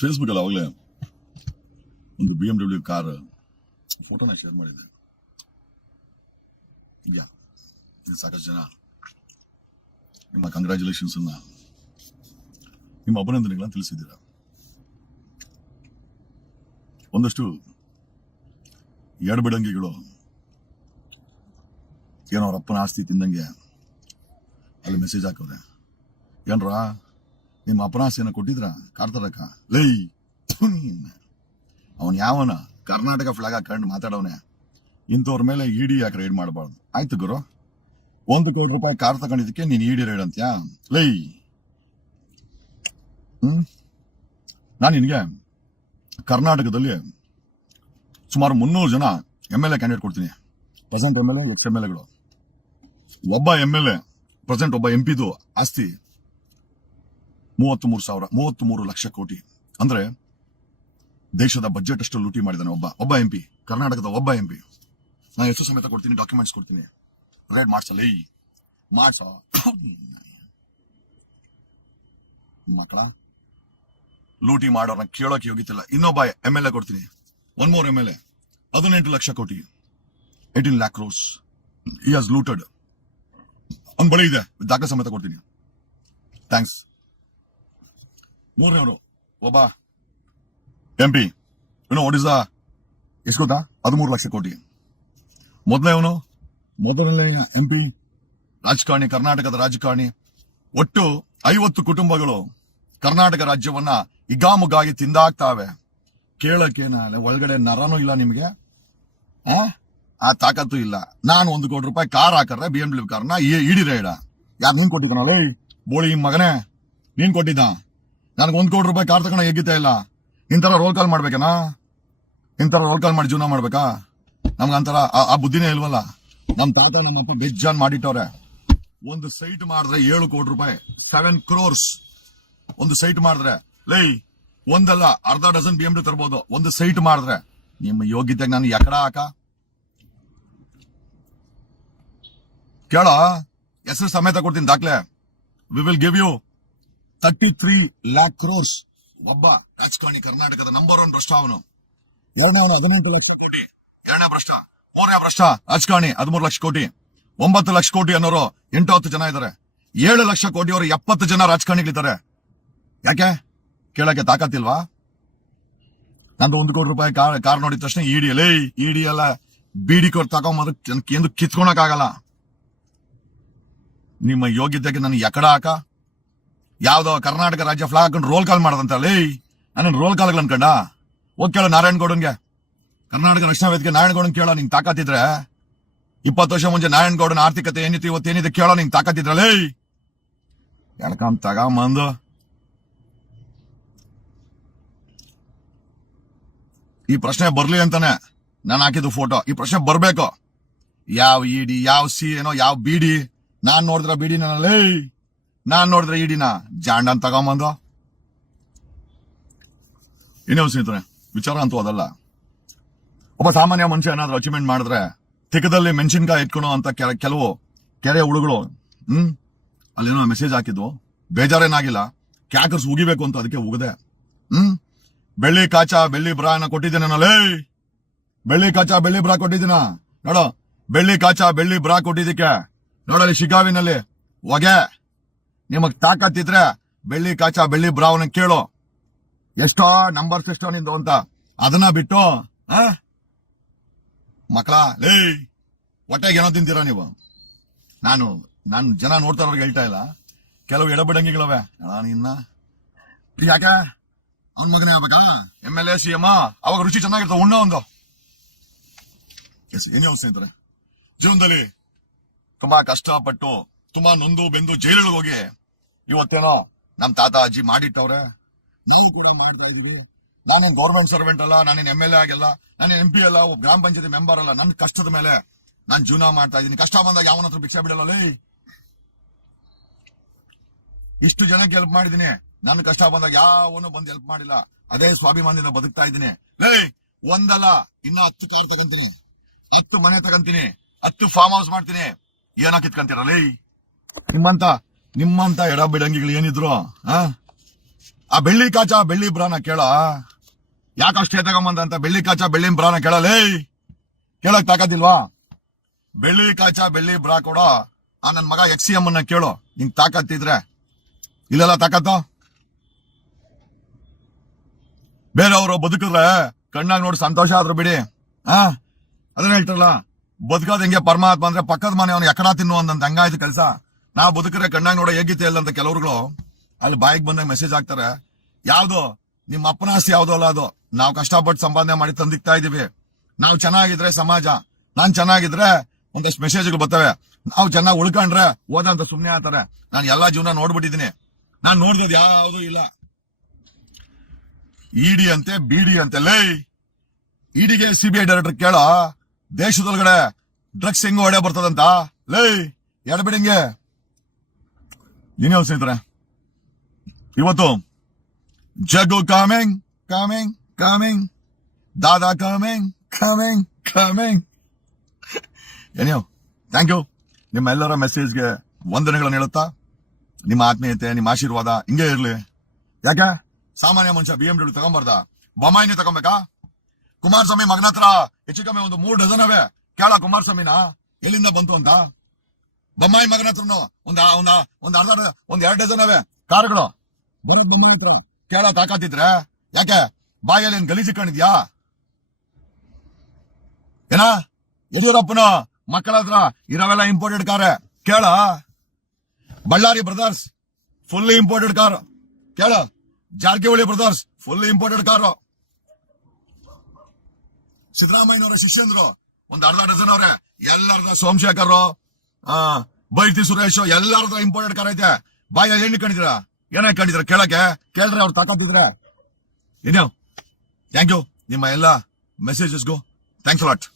Facebook ಅಲ್ಲಿ ಅವಾಗಲೇ ಒಂದು ಬಿ ಡಬ್ಲ್ಯೂ ಕಾರ್ ಫೋಟೋನ ಶೇರ್ ಮಾಡಿದ್ದೆ. ಇದೆಯಾ ಸಾಕಷ್ಟು ಜನ ನಿಮ್ಮ ಕಂಗ್ರ್ಯಾಚುಲೇಷನ್ಸ್ ಅನ್ನ ನಿಮ್ಮ ಅಭಿನಂದನೆಗಳನ್ನ ತಿಳಿಸಿದ್ದೀರಾ? ಒಂದಷ್ಟು ಎಡಬಿಡಂಗಿಗಳು ಏನೋ ಅವ್ರ ಅಪ್ಪನ ಆಸ್ತಿ ತಿಂದಂಗೆ ಅಲ್ಲಿ ಮೆಸೇಜ್ ಹಾಕವ್ರೆ. ಏನ್ರ? ನಿಮ್ಮ ಅಪನಾಸಿಯನ್ನು ಕೊಟ್ಟಿದ್ರ? ಕಾಡ್ತಾರಕ್ಕ ಲೈ ಅವನ್ ಯಾವನ? ಕರ್ನಾಟಕ ಫ್ಲಾಗ್ ಹಾಕೊಂಡು ಮಾತಾಡವನೆ. ಇಂಥವ್ರ ಮೇಲೆ ಇಡಿ ಯಾಕೆ ರೈಡ್ ಮಾಡಬಾರ್ದು. ಆಯ್ತು ಗುರು. ಒಂದು ಕೋಟಿ ರೂಪಾಯಿ ಕಾರ್ ತಗೊಂಡಿದ್ದಕ್ಕೆ ನೀನ್ ಇಡಿ ರೈಡ್ ಅಂತ್ಯಾ? ಲೈ. ಹ್ಮ್? ನಾನು ನಿನಗೆ ಕರ್ನಾಟಕದಲ್ಲಿ ಸುಮಾರು ಮುನ್ನೂರು ಜನ ಎಂ ಎಲ್ ಎ ಕ್ಯಾಂಡಿಡೇಟ್ ಕೊಡ್ತೀನಿ. Present M L A X M L ಎಗಳು ಒಬ್ಬ ಎಂ ಎಲ್ ಎ ಪ್ರೆಸೆಂಟ್ ಒಬ್ಬ ಎಂ ಪಿದು ಆಸ್ತಿ. ಮೂವತ್ತ್ ಮೂರು ಸಾವಿರ ಮೂವತ್ತ್ ಮೂರು ಲಕ್ಷ ಕೋಟಿ. ಅಂದ್ರೆ ದೇಶದ ಬಜೆಟ್ ಅಷ್ಟು ಲೂಟಿ ಮಾಡಿದಾನೆ ಒಬ್ಬ ಒಬ್ಬ ಎಂ ಪಿ ಕರ್ನಾಟಕದ ಒಬ್ಬ ಎಂ ಪಿ ನಾನು ಎಷ್ಟು ಸಮೇತ ಕೊಡ್ತೀನಿ ಡಾಕ್ಯುಮೆಂಟ್ಸ್ ಕೊಡ್ತೀನಿ. ರೇಡ್ ಮಾಡ್ಸಲ್ಲ ಮಾಡ್ಸ ಮಕ್ಕಳ, ಲೂಟಿ ಮಾಡೋರ್ನ ಕೇಳೋಕೆ ಯೋಗ್ಯತಿಲ್ಲ ಇನ್ನೊಬ್ಬ ಎಂ ಎಲ್ ಎ ಕೊಡ್ತೀನಿ. One more M L A ಹದಿನೆಂಟು ಲಕ್ಷ ಕೋಟಿ. ಏಟೀನ್ ಲ್ಯಾಕ್ ಕ್ರೋಸ್ ಈ ಹಾಸ್ ಲೂಟೆಡ್ ಅವ್ನ ಬಳಿ ಇದೆ. ದಾಖಲೆ ಸಮೇತ ಕೊಡ್ತೀನಿ. ಥ್ಯಾಂಕ್ಸ್ ಮೂರನೇವರು ಒಬ್ಬ ಎಂ ಪಿ ಒಡಿಸಾ ಎಷ್ಟು ಗೊತ್ತಾ? ಹದಿಮೂರು ಲಕ್ಷ ಕೋಟಿ. ಮೊದಲನೇವನು ಮೊದಲನೇ ಎಂ ಪಿ ರಾಜಕಾರಣಿ, ಕರ್ನಾಟಕದ ರಾಜಕಾರಣಿ. ಒಟ್ಟು ಐವತ್ತು ಕುಟುಂಬಗಳು ಕರ್ನಾಟಕ ರಾಜ್ಯವನ್ನ ಇಗಾಮುಗಾಗಿ ತಿಂದಾಕ್ತಾವೆ ಕೇಳಕ್ಕೇನ ಒಳಗಡೆ ನರನೂ ಇಲ್ಲ ನಿಮಗೆ? ಆ? ಆ ತಾಕತ್ತು ಇಲ್ಲ. ನಾನು ಒಂದು ಕೋಟಿ ರೂಪಾಯಿ ಕಾರ್ ಹಾಕರ್ರೆ ಬಿ ಎಂ ಡಬ್ಲ್ಯೂ ಕಾರ್ನ ಇಡಿ ರೈಡ. ಯಾರು ನೀನ್ ಕೊಟ್ಟಿದ್ದಾನಲ್ಲ ಬೋಳಿ ಮಗನೇ, ನೀನ್ ಕೊಟ್ಟಿದ್ದ? ನನಗೆ ಒಂದ್ ಕೋಟಿ ರೂಪಾಯಿ ಕಾರ್ ತಗೊಂಡ ಎಗ್ಗಿತಾ ಇಲ್ಲ. ಇಂಥರ ರೋಲ್ ಕಾಲ್ ಮಾಡ್ಬೇಕನಾ? ಇಂಥರ ರೋಲ್ ಕಾಲ್ ಮಾಡಿ ಜೀವನ ಮಾಡ್ಬೇಕಾ? ನಮ್ಗೆ ಅಂತರ ಆ- ಬುದ್ಧಿನೇ ಇಲ್ವಲ್ಲ? ನಮ್ ತಾತ ನಮ್ಮಪ್ಪ ಬೆಜ್ಜಾನ್ ಮಾಡಿಟ್ಟವ್ರೆ. ಒಂದು ಸೈಟ್ ಮಾಡಿದ್ರೆ ಏಳು ಕೋಟಿ ರೂಪಾಯಿ ಸೆವೆನ್ ಕ್ರೋರ್ಸ್ ಒಂದು ಸೈಟ್ ಮಾಡಿದ್ರೆ. ಲೈ, ಒಂದಲ್ಲ, ಅರ್ಧ ಡಜನ್ ಬಿ ಎಂ ತರ್ಬೋದು. ಒಂದು ಸೈಟ್ ಮಾಡಿದ್ರೆ. ನಿಮ್ಮ ಯೋಗ್ಯತೆಗೆ ನಾನು ಎಕಡ ಹಾಕ? ಕೇಳ, ಹೆಸರು ಸಮೇತ ಕೊಡ್ತೀನಿ ದಾಖಲೆ. We will give you thirty three lakh crores ಒಬ್ಬ ರಾಜಕಾರಣಿ ಕರ್ನಾಟಕದ ನಂಬರ್ ಒನ್ ಭ್ರಷ್ಟ ಅವನು. ಎರಡನೇ ಅವನು ಹದಿನೆಂಟು ಲಕ್ಷ ಕೋಟಿ. ಎರಡನೇ ಭ್ರಷ್ಟ. ಮೂರನೇ ಭ್ರಷ್ಟ ರಾಜಕಾರಣಿ, ಹದಿಮೂರು ಲಕ್ಷ ಕೋಟಿ. ಒಂಬತ್ತು ಲಕ್ಷ ಕೋಟಿ ಅನ್ನೋರು ಎಂಟು ಹತ್ತು ಜನ ಇದ್ದಾರೆ. ಏಳು ಲಕ್ಷ ಕೋಟಿ ಅವರು ಎಪ್ಪತ್ತು ಜನ ರಾಜಕಾರಣಿಗಳಿದ್ದಾರೆ. ಯಾಕೆ? ಕೇಳಕ್ಕೆ ತಾಕತ್ತಿಲ್ವಾ? ನಂದು ಒಂದು ಕೋಟಿ ರೂಪಾಯಿ ಕಾರ್ ಕಾರ್ ನೋಡಿದ ತಕ್ಷಣ ಇಡಿ ಅಲ್ಲೇ ಇಡಿ ಎಲ್ಲ ಬಿಡಿ ಕೊಟ್ಟು ತಗೊಂಬಂದು ಎಂದು ಕಿತ್ಕೊಳಕ್ ಆಗಲ್ಲ ನಿಮ್ಮ ಯೋಗ್ಯತೆಗೆ ನನಗೆ ಎಕಡ ಹಾಕ. ಯಾವ್ದೋ ಕರ್ನಾಟಕ ರಾಜ್ಯ ಫ್ಲಾಗ್ ಹಾಕೊಂಡು ರೋಲ್ ಕಾಲ್ ಮಾಡದಂತ ಲೇ ನನ್ನ ರೋಲ್ ಕಾಲ್ಗಳು ಅನ್ಕಂಡ ಹೋಗ್ ಕೇಳು ನಾರಾಯಣ ಗೌಡನ್ಗೆ. ಕರ್ನಾಟಕ ರಕ್ಷಣಾ ವೇದಿಕೆ ನಾರಾಯಣ ಗೌಡನ್ ಕೇಳೋ, ನಿಂಗೆ ತಾಕತ್ತಿದ್ರೆ? ಇಪ್ಪತ್ತು ವರ್ಷ ಮುಂಚೆ ನಾರಾಯಣ ಗೌಡನ ಆರ್ಥಿಕತೆ ಏನಿತ್ತು ಇವತ್ತೇನಿದೆ ಕೇಳೋ, ನಿಂಗೆ ತಾಕತ್ತಿದ್ರಲೇ ಎಳ್ಕಂಬ ತಗೊಂಬಂದು ಈ ಪ್ರಶ್ನೆ ಬರ್ಲಿ ಅಂತಾನೆ. ನಾನು ಹಾಕಿದ್ದು ಫೋಟೋ ಈ ಪ್ರಶ್ನೆ ಬರ್ಬೇಕು. ಯಾವ ಇಡಿ ಯಾವ ಸಿ ಏನೋ, ಯಾವ ಬಿಡಿ ನಾನ್ ನೋಡಿದ್ರ ನನ್ನ ಲೇ ನಾನ್ ನೋಡಿದ್ರೆ ಇಡಿನ ಜಾಂಡನ್ ತಗೊಂಬಂದು ಇನ್ನೇ ಸ್ನೇಹಿತರೆ, ವಿಚಾರ ಅಂತೂ ಅದಲ್ಲ. ಒಬ್ಬ ಸಾಮಾನ್ಯ ಮನುಷ್ಯ ಏನಾದ್ರೂ ಅಚೀವ್ಮೆಂಟ್ ಮಾಡಿದ್ರೆ ತಿಕ್ಕದಲ್ಲಿ ಮೆಣಸಿನ್ಕಾಯಿ ಇಟ್ಕೊಳೋ ಅಂತ ಕೆಲ- ಕೆಲವು ಕೆರೆ ಹುಳುಗಳು, ಹ್ಮ್? ಅಲ್ಲೇನೋ ಮೆಸೇಜ್ ಹಾಕಿದ್ವು. ಬೇಜಾರೇನಾಗಿಲ್ಲ. ಕ್ಯಾಕರ್ಸ್ ಉಗಿಬೇಕು ಅಂತ ಅದಕ್ಕೆ ಉಗದೆ. ಹ್ಮ್? ಬೆಳ್ಳಿ ಕಾಚ, ಬೆಳ್ಳಿ ಬ್ರಾನ ಕೊಟ್ಟಿದ್ದೀನಲ್ಲೇ ಬೆಳ್ಳಿ ಕಾಚ, ಬೆಳ್ಳಿ ಬ್ರಾ ಕೊಟ್ಟಿದ್ದೀನ? ನೋಡೋ. ಬೆಳ್ಳಿ ಕಾಚ, ಬೆಳ್ಳಿ ಬ್ರಾ ಕೊಟ್ಟಿದ್ದಕ್ಕೆ. ನೋಡಲ್ಲಿ ಶಿಗಾವಿನಲ್ಲಿ ಹೊಗೆ. ನಿಮಗ್ ತಾಕತ್ತಿದ್ರೆ ಬೆಳ್ಳಿ ಕಾಚ ಬೆಳ್ಳಿ ಬ್ರಾವ್ನ ಕೇಳು. ಎಷ್ಟೋ ನಂಬರ್ಸ್ ಎಷ್ಟೋ ನಿಂದು ಅಂತ. ಅದನ್ನ ಬಿಟ್ಟು ಆ? ಮಕ್ಕಳ ಲೇ ಹೊಟ್ಟೆಗೆ ಏನೋ ತಿಂತೀರಾ ನೀವು? ನಾನು ನಾನು ಜನ ನೋಡ್ತಾ ಇರೋರ್ಗೆ ಹೇಳ್ತಾ ಇಲ್ಲ. ಕೆಲವು ಎಡಬಿಡಂಗಿಗಳವೆ. ನಾನು ಇನ್ನ ಯಾಕೆ? ಅವನ ಮಗನೇ ಆಗ್ಬೇಕಾ? M L A C M ಅವಾಗ ರುಚಿ ಚೆನ್ನಾಗಿರ್ತಾವ ಉಣ್ಣ ಒಂದು. ಎಸ್ ಏನೇ ಸ್ನೇಹಿತರೆ ಜೀವನದಲ್ಲಿ ತುಂಬಾ ಕಷ್ಟಪಟ್ಟು ತುಂಬಾ ನೊಂದು ಬೆಂದು ಜೈಲಿಗೆ ಹೋಗಿ ಇವತ್ತೇನೋ ನಮ್ ತಾತ ಅಜ್ಜಿ ಮಾಡಿಟ್ಟವ್ರೆ. ನಾವು ಕೂಡ ಮಾಡ್ತಾ ಇದೀವಿ ನಾನು ಗೌರ್ಮೆಂಟ್ ಸರ್ವೆಂಟ್ ಅಲ್ಲ, ನಾನು ಎಂ ಎಲ್ ಎ ಆಗಿಲ್ಲ ನಾನೇನ್ ಎಂ ಪಿ ಅಲ್ಲ ಗ್ರಾಮ ಪಂಚಾಯತಿ ಮೆಂಬರ್ ಅಲ್ಲ. ನನ್ನ ಕಷ್ಟದ ಮೇಲೆ ನಾನ್ ಜೀವನ ಮಾಡ್ತಾ ಇದೀನಿ ಕಷ್ಟ ಬಂದಾಗ ಯಾವನ ಹತ್ರ ಭಿಕ್ಷೆ ಬಿಡಲ್ಲ, ಲೇ. ಇಷ್ಟು ಜನಕ್ಕೆ ಹೆಲ್ಪ್ ಮಾಡಿದೀನಿ ನನ್ನ ಕಷ್ಟ ಬಂದಾಗ ಯಾವನು ಬಂದು ಹೆಲ್ಪ್ ಮಾಡಿಲ್ಲ. ಅದೇ ಸ್ವಾಭಿಮಾನದಿಂದ ಬದುಕ್ತಾ ಇದ್ದೀನಿ. ಲೇ, ಒಂದಲ್ಲ, ಇನ್ನ ಹತ್ತು ಕಾರ್ ತಗೊಂತೀನಿ. ಹತ್ತು ಮನೆ ತಗೊಂತೀನಿ. ಹತ್ತು ಫಾರ್ಮ್ ಹೌಸ್ ಮಾಡ್ತೀನಿ. ಏನೋ ಕಿತ್ಕೊಂತೀರ ಲೇ? ನಿಮ್ಮಂತ ನಿಮ್ಮಂತ ಎಡ ಬಿಡಂಗಿಗಳು ಏನಿದ್ರು, ಆ? ಬೆಳ್ಳಿ ಕಾಚ, ಬೆಳ್ಳಿ ಬ್ರಾನ ಕೇಳ. ಯಾಕಷ್ಟೇ ತಗೊಂಬಂದ ಅಂತ ಬೆಳ್ಳಿ ಕಾಚ, ಬೆಳ್ಳಿ ಬ್ರಾನ ಕೇಳಲೇ ಕೇಳಕ್ ತಾಕತ್ತಿಲ್ವಾ? ಬೆಳ್ಳಿ ಕಾಚ, ಬೆಳ್ಳಿ ಬ್ರಾ ಕೊಡ. ಆ ನನ್ ಮಗ ಎಕ್ಸಿ ಎಂ ಅನ್ನ ಕೇಳು. ನಿಂಗ್ ತಾಕತ್ತಿದ್ರೆ. ಇಲ್ಲೆಲ್ಲ ತಾಕತ್ತು? ಬೇರೆಯವರು ಬದುಕಿದ್ರೆ ಕಣ್ಣಾಗ ನೋಡಿ ಸಂತೋಷ ಆದ್ರು ಬಿಡಿ. ಆ? ಅದನ್ನ ಹೇಳ್ತಾರಲ್ಲ, ಬದುಕೋದ್ ಹೆಂಗೆ ಪರಮಾತ್ಮ ಅಂದ್ರೆ ಪಕ್ಕದ ಮನೆ ಅವನು ಎಕಡ ತಿನ್ನು ಅಂದಂತ ಹಂಗಾಯ್ತು ಕೆಲಸ. ನಾವು ಬದುಕರೆ ಕಣ್ಣಾಗ ನೋಡ ಹೇಗಿತ್ತೆ ಇಲ್ಲ ಅಂತ ಕೆಲವ್ರುಗಳು ಅಲ್ಲಿ ಬಾಯಿಗೆ ಬಂದಾಗ ಮೆಸೇಜ್ ಹಾಕ್ತಾರೆ. ಯಾವ್ದು? ನಿಮ್ಮ ಅಪ್ಪನ ಆಸ್ತಿ ಯಾವ್ದೋ ಅಲ್ಲ ಅದು. ನಾವು ಕಷ್ಟಪಟ್ಟು ಸಂಪಾದನೆ ಮಾಡಿ ತಂದಿಕ್ತಾ ಇದೀವಿ. ನಾವು ಚೆನ್ನಾಗಿದ್ರೆ ಸಮಾಜ. ನಾನ್ ಚೆನ್ನಾಗಿದ್ರೆ ಒಂದಷ್ಟು ಮೆಸೇಜ್ಗಳು ಬರ್ತವೆ. ನಾವು ಚೆನ್ನಾಗಿ ಉಳ್ಕೊಂಡ್ರೆ ಓದಂತ ಸುಮ್ನೆ ಆತಾರೆ. ನಾನು ಎಲ್ಲಾ ಜೀವನ ನೋಡ್ಬಿಟ್ಟಿದ್ದೀನಿ ನಾನ್ ನೋಡ್ದದ್ ಯಾವ್ದು ಇಲ್ಲ. ಇಡಿ ಅಂತೆ ಬಿಡಿ ಅಂತೆ. ಲೈ ಇಡಿಗೆ ಸಿಬಿಐ ಡೈರೆಕ್ಟರ್ ಕೇಳ ದೇಶದೊಳಗಡೆ ಡ್ರಗ್ಸ್ ಹೆಂಗ್ ಹೊಡೆ ಬರ್ತದಂತ? ಲೈ ಎಡಬಿಡಿಂಗೆ ಏನ್ ಸ್ನೇಹಿತರೆ ಇವತ್ತು Jaggu coming coming coming, Dada coming coming coming. ಏನೋ ಥ್ಯಾಂಕ್ ಯು. ನಿಮ್ಮೆಲ್ಲರ ಮೆಸೇಜ್ಗೆ ವಂದನೆಗಳನ್ನು ಹೇಳುತ್ತಾ, ನಿಮ್ಮ ಆತ್ಮೀಯತೆ, ನಿಮ್ಮ ಆಶೀರ್ವಾದ ಹಿಂಗೆ ಇರಲಿ. ಯಾಕೆ? ಸಾಮಾನ್ಯ ಮನುಷ್ಯ ಬಿ ಎಂ ಡಬ್ಲ್ಯೂ ತಗೊಂಬಾರ್ದ? ಬೊಮ್ಮಾಯಿನೇ ತಗೊಂಬೇಕಾ? ಕುಮಾರಸ್ವಾಮಿ ಮಗನ ಹತ್ರ ಹೆಚ್ಚು ಕಮ್ಮಿ ಒಂದು ಮೂರ್ ಡಜನ್ ಅವೇ. ಕೇಳ ಕುಮಾರಸ್ವಾಮಿನ. ಎಲ್ಲಿಂದ ಬಂತು ಅಂತ? ಬೊಮ್ಮಾಯಿ ಮಗನ ಹತ್ರನು ಒಂದ್ ಒಂದ್ ಒಂದ್ ಅರ್ಧ ಒಂದ್ ಎರಡ್ ಡಜನ್ ಅವೇ ಕಾರ್ಗಳು. ಬರೋದ್ ಬೊಮ್ಮಾಯಿ ಹತ್ರ. ಕೇಳ ತಾಕಾತಿದ್ರೆ ಯಾಕೆ? ಬಾಯಲ್ಲಿ ಏನ್ ಗಲೀಜು ಕಾಣಿದ್ಯಾ? ಏನ? ಯಡಿಯೂರಪ್ಪನ ಮಕ್ಕಳ ಹತ್ರ ಇರೋವೆಲ್ಲ ಇಂಪೋರ್ಟೆಡ್ ಕಾರ್ ಕೇಳ? Ballari brothers full imported car ಕೇಳ? Jarkiholi brothers full imported car ಸಿದ್ದರಾಮಯ್ಯನವರ ಶಿಷ್ಯಂದ್ರು ಒಂದ್ ಅರ್ಧ ಡಜನ್ ಅವ್ರೆ. ಎಲ್ಲರದ ಸೋಮಶೇಖರ್ ಆ ಬೈತಿ ಸುರೇಶ್ ಎಲ್ಲಾರ ಇಂಪಾರ್ಟೆಂಟ್ ಕಾರ್ ಐತೆ. ಬಾಯ್ ಎಣ್ಣೆ ಕಂಡಿದ್ರ ಏನ ಕಂಡಿದ್ರ ಕೇಳಕ್ಕೆ? ಕೇಳ್ರಿ, ಅವ್ರು ತಾಕತ್ತಿದ್ರೆ. ಇನ್ಯಾವ್? ಥ್ಯಾಂಕ್ ಯು ನಿಮ್ಮ ಎಲ್ಲ ಮೆಸೇಜಸ್ಗೂ ಥ್ಯಾಂಕ್ಸ್ ಲಾಟ್